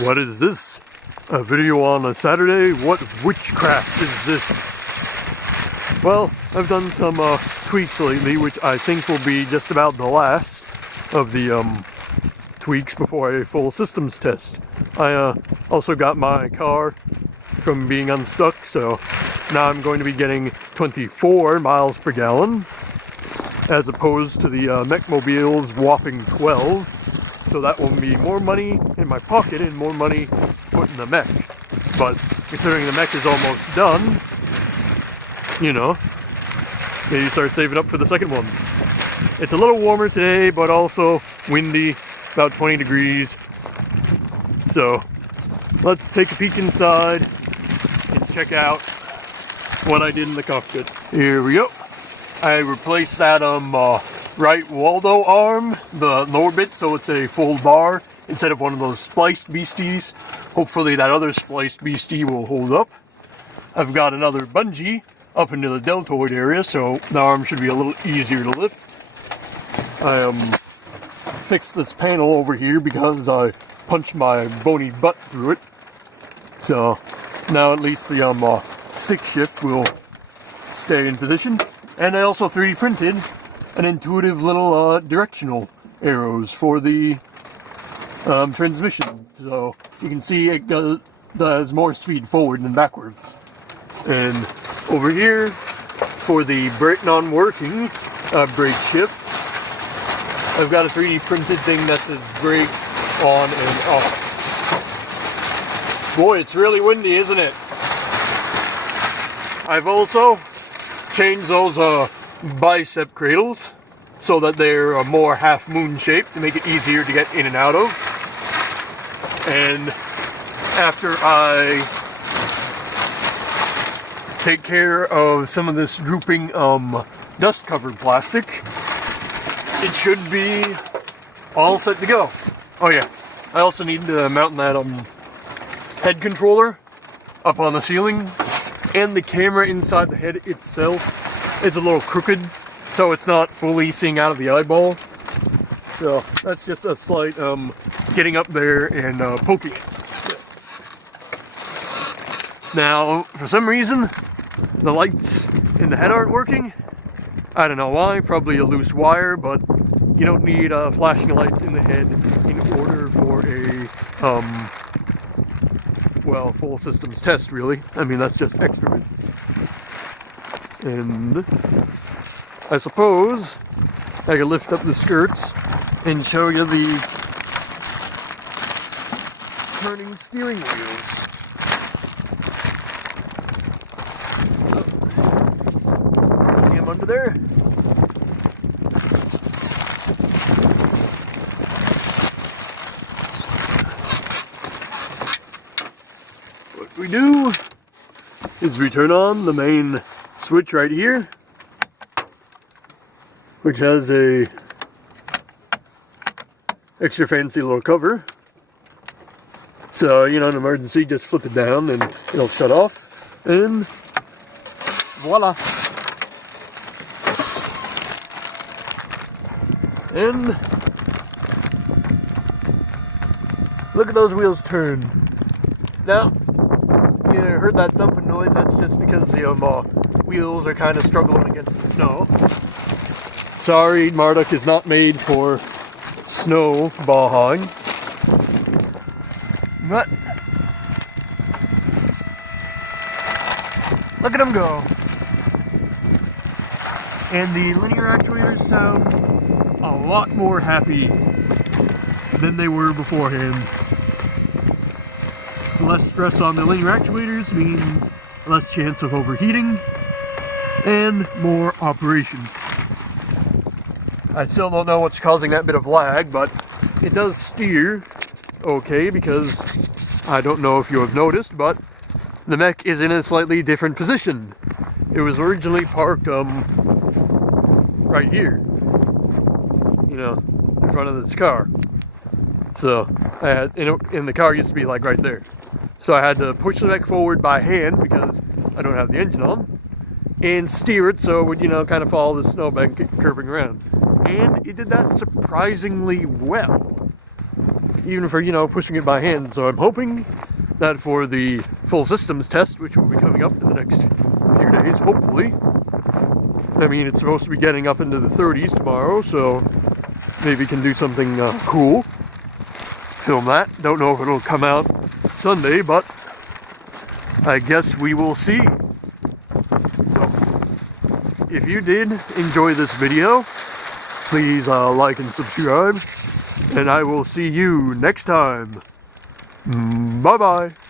What is this? A video on a Saturday? What witchcraft is this? Well, I've done some tweaks lately, which I think will be just about the last of the tweaks before a full systems test. I also got my car from being unstuck, so now I'm going to be getting 24 miles per gallon as opposed to the Meckmobile's whopping 12. So that will be more money in my pocket and more money put in the mech. But considering the mech is almost done, you know, maybe start saving up for the second one. It's a little warmer today, but also windy, about 20 degrees. So let's take a peek inside and check out what I did in the cockpit. Here we go. I replaced that right Waldo arm, the lower bit, so it's a full bar instead of one of those spliced beasties. Hopefully that other spliced beastie will hold up. I've got another bungee up into the deltoid area, so the arm should be a little easier to lift. I fixed this panel over here because I punched my bony butt through it. So now at least the stick shift will stay in position. And I also 3D printed an intuitive little directional arrows for the transmission. So you can see it does more speed forward than backwards. And over here, for the brake non-working brake shift, I've got a 3D printed thing that says brake on and off. Boy, it's really windy, isn't it? I've also changed those bicep cradles so that they're more half moon shaped to make it easier to get in and out of. And after I take care of some of this drooping dust covered plastic, it should be all set to go. Oh yeah, I also need to mount that head controller up on the ceiling, and the camera inside the head itself is a little crooked, so it's not fully seeing out of the eyeball. So that's just a slight getting up there and poking it. Now, for some reason, the lights in the head aren't working. I don't know why, probably a loose wire, but you don't need flashing lights in the head in order for a well, full systems test, really. I mean, that's just extra bits. And I suppose I could lift up the skirts and show you the turning steering wheels. See them under there? What we do is we turn on the main switch right here, which has a extra fancy little cover. So, you know, in an emergency, just flip it down and it'll shut off. And voila! And look at those wheels turn. Now, you heard that thumping noise. That's just because the wheels are kind of struggling against the snow. Sorry, Marduk is not made for snow ball hauling. But look at them go. And the linear actuators sound a lot more happy than they were beforehand. Less stress on the linear actuators means less chance of overheating and more operation. I still don't know what's causing that bit of lag, but it does steer okay, because I don't know if you have noticed, but the mech is in a slightly different position. It was originally parked right here, you know, in front of this car. So I had, and the car used to be like right there. So I had to push the mech forward by hand because I don't have the engine on, and steer it so it would, you know, kind of follow the snowbank curving around. And it did that surprisingly well. even for, pushing it by hand. So I'm hoping that for the full systems test, which will be coming up in the next few days, hopefully. I mean, it's supposed to be getting up into the 30s tomorrow, so maybe can do something cool. Film that. Don't know if it'll come out Sunday, but I guess we will see. So, if you did enjoy this video, please like and subscribe, and I will see you next time. Bye-bye.